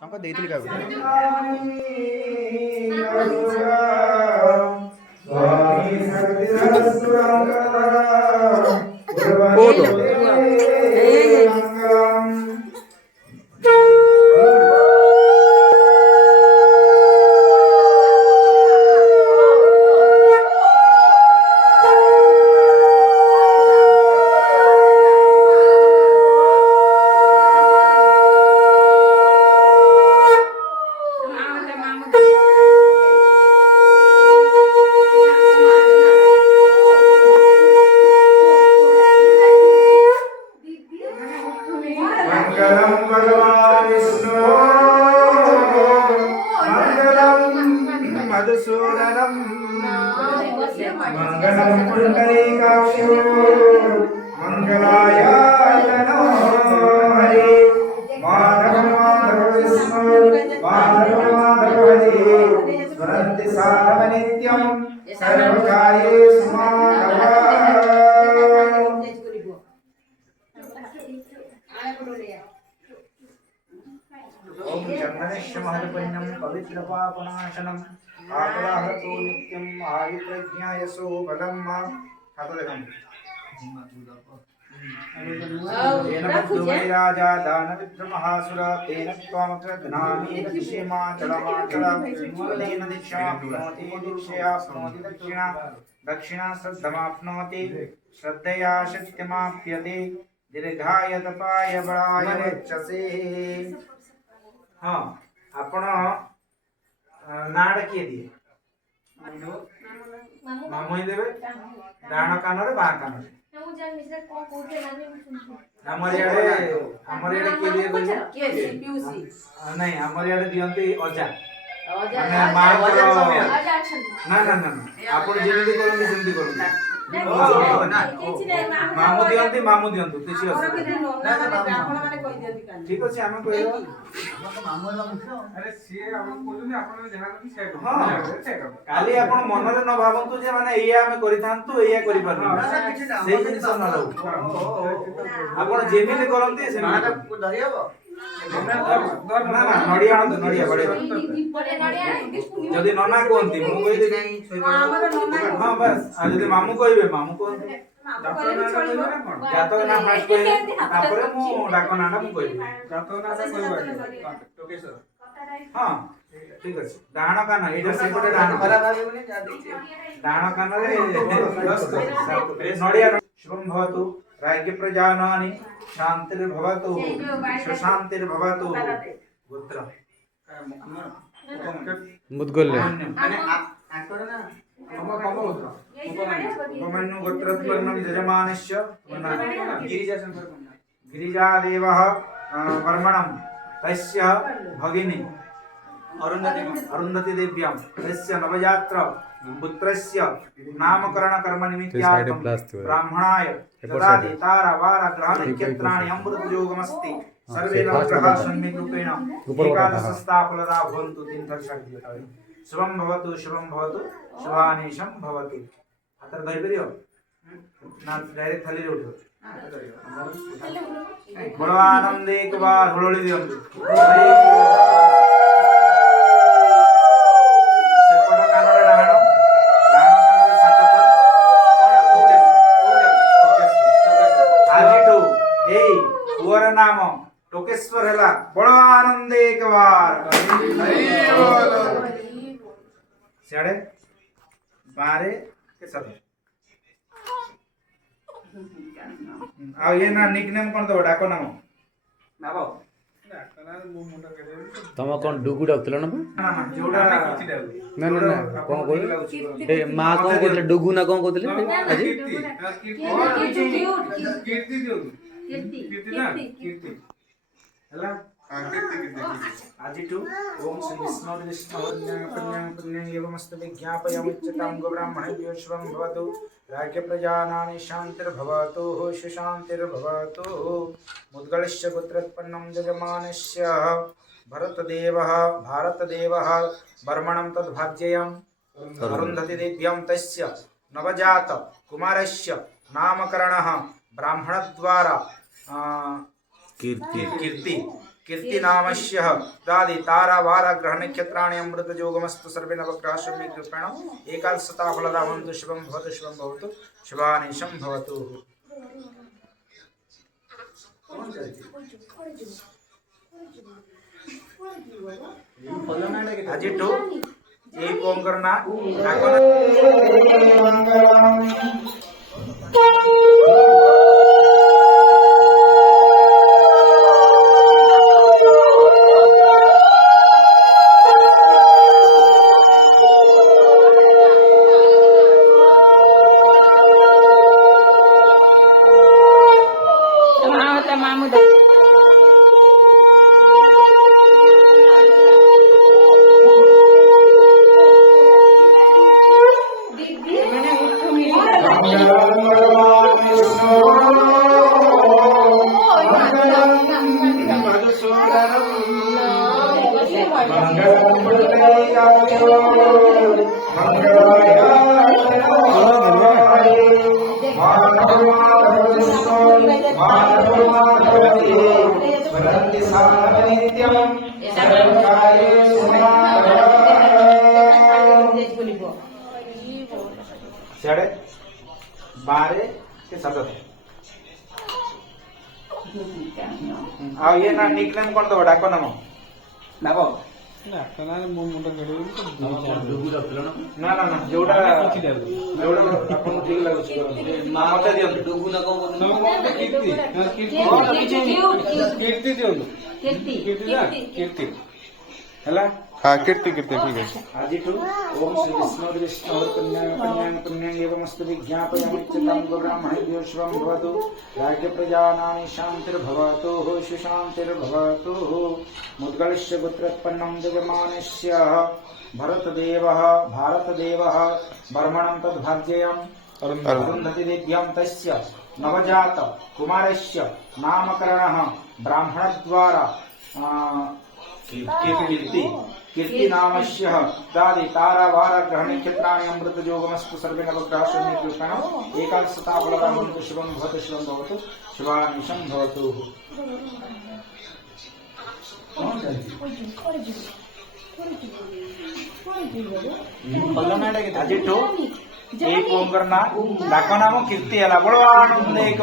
शंकर देइथिली का मधुसूदनम मंगलम पुंडरीकाक्षो मंगलाय तनो हरि माधव माधव विष्णु माधव माधव हरि स्वरन्ति सारवनित्यं सर्वकार्येषु माधव। ओम चन्दनेश्वरमहर्पण्यं पवित्रपापनाशनम् आकराहतो नित्यं आयुप्रज्ञायसो बलं मां ठाकुरगम तेन बद्धुमि राजा दानविद्रमहासुर तेन त्वामकृध्नामि दिशेमाचलमाचल तेन दीक्षाप्नोति दीक्षयाप्नोति दक्षिणा दक्षिणा श्रद्धमाप्नोति श्रद्धया शक्तिमाप्यते दीर्घाय तपाय बलाय वक्षसे। हाँ आपण नाड़ किए दिए मामू ही देवे डाण कान रे बा कान रे हमर याडे के दिए बोल नहीं हमर याडे दियंती अजा माने मां ना ना ना आपण जेमिति करंदी सेमिति करंदी मामू दियंतु किसी ठीक अच्छे आम कह काली आप मनरे न भावतु जे माने एया आमे करिथांतु एया करि पारु सेही जिनिस न रहू आपण जेमिति करंती सेमिति धरि हबो ना ना नडिया आनंद नडिया बडे जदी नना कोंती मु कहि दे हां बस आ जदी मामू कहबे मामू कोंती जातक ना फास्ट कहले तापरे मु डाक नाडा मु कहबे जातक नाडा कहबे टोकेश्वर हां ठीक अछि डाण कान एटा सेपटे डाण खरा भाबेनी जा दैछे डाण कान रे नडिया शुभम भवतु राज्य प्रजानानि शांतिर्भवतु सुशांतिर्भवतु गोत्र मुद्गल्य माने आकर ना उपमन्यु गोत्रत्वर्णं यजमानस्य गिरिजादेवः वर्मणं तस्य भगिनी अरुन्धति देव्यां तस्य नवजात्र पुत्रस्य नामकरण कर्म निमित्तार्थं ब्राह्मणाय ददाति तारा वारा ग्रह नक्षत्राणि अमृत योगमस्ति सर्वे नवग्रहाः सम्यक् रूपेण एकादशस्था फलदा भवन्तु तीर्थक्षेत्रे शुभं भवतु शुभानिशं भवतु अतर धरि परियो ना डायरेक्ट थाली रे उठो बड़ आनंद एक बार हुळोळी दियंतु सेपट कानरे डाहण पुअर नाम टोकेश्वर हैला बड़ आनंद एक बार सियाड़े बारे के सब आ ये ना निकनेम कोन दो डाको नाम नाबो तम कोन डुगु डाकतल ना ना ना जोडा ना ना ना कोन कोले ए मां कोन कोले डुगु ना कोन कोतले अजी कीर्ति ना कीर्ति हला आज टू ओम श्री विष्णु पुण्यं एवमस्त विज्ञापयमुच्यतां गोब्राह्मणेभ्यो शुभं भवतु राज्य प्रजानानि शान्तिर्भवतु सुशान्तिर्भवतु मुद्गलस्य पुत्रोत्पन्नं यजमानस्य भारतदेवः वर्मणं तद्भाज्ययम् अरुन्धति देव्यं तस्य नवजात कुमारस्य नामकरणः ब्राह्मणद्वारा कीर्ति कीर्तिनामस्य दादि तारा वार ग्रह नक्षत्राणि अमृत योगमस्तु सर्वे नवग्रहाश्रमे कृपेण एकादशता फलदा भवन्तु शुभं भवतु शुभानिशं भवतु। আজি তো এই পঙ্কর না साढ़े 12 के 7 ଆଉ ଇଏ ନା ନିକନେମ୍ କଣ ଦବ ଡାକ ନାମ ଡାକ ନା ନା ନା ଯୋଉଟା ଆପଣଙ୍କୁ ଠିକ ଲାଗୁଛି ମତେ ଦିଅନ୍ତୁ ଡୁଗୁ ନା କଣ କୀର୍ତ୍ତି ଦିଅନ୍ତୁ କୀର୍ତ୍ତି ହେଲା। हाँ कीर्ति कीर्ति ठीक है। आजिठु ओम श्री विष्णु विष्णु पुण्यं एवमस्तु विज्ञापयामि चित्तं ब्राह्मणेभ्यो शुभं भवतु राज्य प्रजानानि शान्तिर्भवतु सुशान्तिर्भवतु। मुद्गलस्य गोत्रोत्पन्नं जगमानस्य भारतदेवः ब्रह्मणं तद्भार्जेयम् अरुन्धति दिव्यं तस्य नवजात कुमारस्य नामकरणः ब्राह्मणद्वारा कीर्तिनामस्य दादि तारा वार ग्रह नक्षत्राणि अमृत योगमस्तु सर्वे नवग्रहाश्रमे कृपेण एकादशता फलदा भवन्तु शुभं भवतु शुभानिशं भवतु। ଆଜିଠୁ ଏଇ ପୁଅଙ୍କର ନାଁ ଡାକ ନାମ କୀର୍ତ୍ତି ହେଲା। ବଡ଼ ଆନନ୍ଦ ଏକ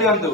ଦିଅନ୍ତୁ।